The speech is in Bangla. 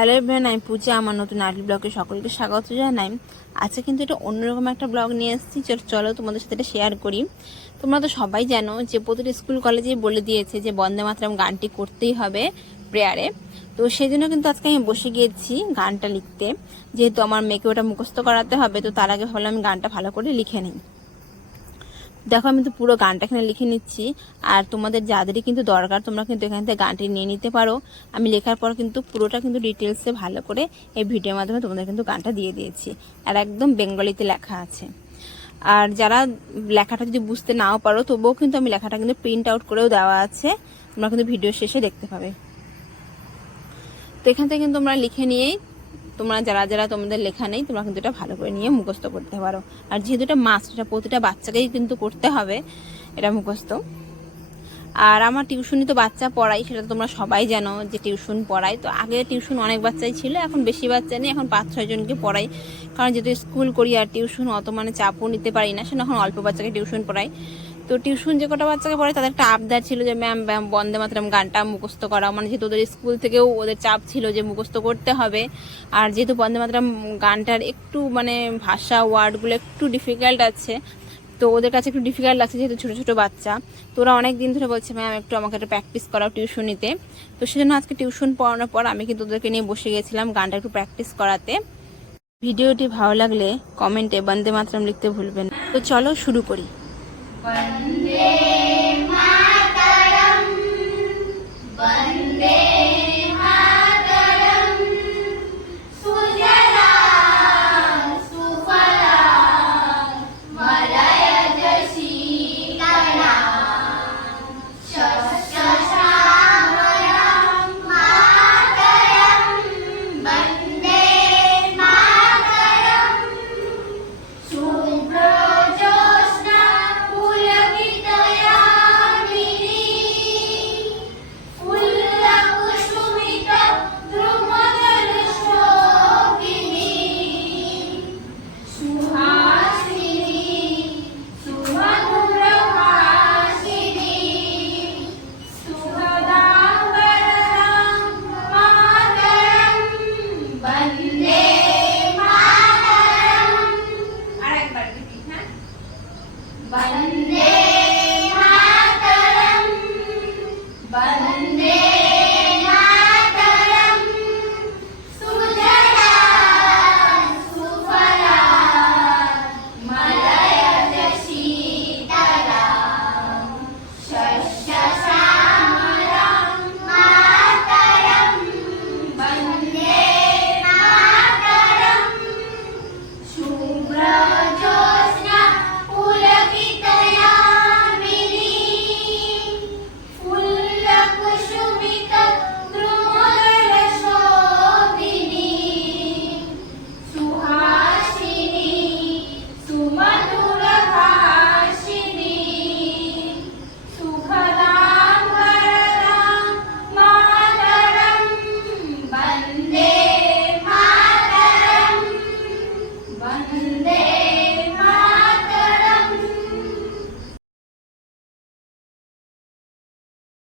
হ্যালো এভরিওয়ান, আমি পূজা। আমার নতুন আর্লি ব্লগে সকলকে স্বাগত জানাই। আজকে কিন্তু এটা অন্যরকম একটা ব্লগ নিয়ে এসেছি। চলো তোমাদের সাথে এটা শেয়ার করি। তোমরা তো সবাই জানো যে প্রতিটা স্কুল কলেজেই বলে দিয়েছে যে বন্দে মাতরম গানটি করতেই হবে প্রেয়ারে। তো সেই জন্য কিন্তু আজকে আমি বসে গিয়েছি গানটা লিখতে। যেহেতু আমার মেয়েকে ওটা মুখস্থ করাতে হবে, তো তার আগে ভাবলাম আমি গানটা ভালো করে লিখে নিই। দেখো, আমি তো পুরো গানটা এখানে লিখে নিচ্ছি। আর তোমাদের যাদেরই কিন্তু দরকার, তোমরা কিন্তু এখান থেকে গানটি নিয়ে নিতে পারো। আমি লেখার পর কিন্তু পুরোটা কিন্তু ডিটেলসে ভালো করে এই ভিডিওর মাধ্যমে তোমাদের কিন্তু গানটা দিয়ে দিয়েছি। আর একদম বেঙ্গলিতে লেখা আছে। আর যারা লেখাটা যদি বুঝতে নাও পারো, তবুও কিন্তু আমি লেখাটা কিন্তু প্রিন্ট আউট করেও দেওয়া আছে, তোমরা কিন্তু ভিডিও শেষে দেখতে পাবে। তো এখান থেকে কিন্তু তোমরা লিখে নিয়েই তোমরা যারা যারা তোমাদের লেখা নেই, তোমরা কিন্তু এটা ভালো করে নিয়ে মুখস্থ করতে পারো। আর যেহেতু এটা মাস্ট, এটা প্রতিটা বাচ্চাকেই কিন্তু করতে হবে এটা মুখস্থ। আর আমার টিউশনি তো বাচ্চা পড়াই, সেটা তো তোমরা সবাই জানো যে টিউশন পড়াই। তো আগে টিউশন অনেক বাচ্চাই ছিল, এখন বেশি বাচ্চা নেই, এখন 5-6 জনকে পড়াই। কারণ যেহেতু স্কুল করি আর টিউশন অত মানে চাপও নিতে পারি না, সেটা এখন অল্প বাচ্চাকে টিউশন পড়াই। তো টিউশন যে কটা বাচ্চাকে পড়াই তাদের একটা আবদার ছিল যে ম্যাম বন্দে মাতরম গানটা মুখস্থ করা। মানে যেহেতু ওদের স্কুল থেকেও ওদের চাপ ছিল যে মুখস্থ করতে হবে। আর যেহেতু বন্দে মাতরম গানটার একটু মানে ভাষা ওয়ার্ডগুলো একটু ডিফিকাল্ট আছে, তো ওদের কাছে একটু ডিফিকাল্ট লাগছে যেহেতু ছোটো ছোটো বাচ্চা। তো ওরা অনেক দিন ধরে বলছে ম্যাম একটু আমাকে একটা প্র্যাকটিস করাও টিউশনিতে। তো সেজন্য আজকে টিউশন পড়ানোর পর আমি কিন্তু ওদেরকে নিয়ে বসে গেছিলাম গানটা একটু প্র্যাকটিস করাতে। ভিডিওটি ভালো লাগলে কমেন্টে বন্দে মাতরম লিখতে ভুলবেন না। তো চলো শুরু করি। বন্দে মাতরম,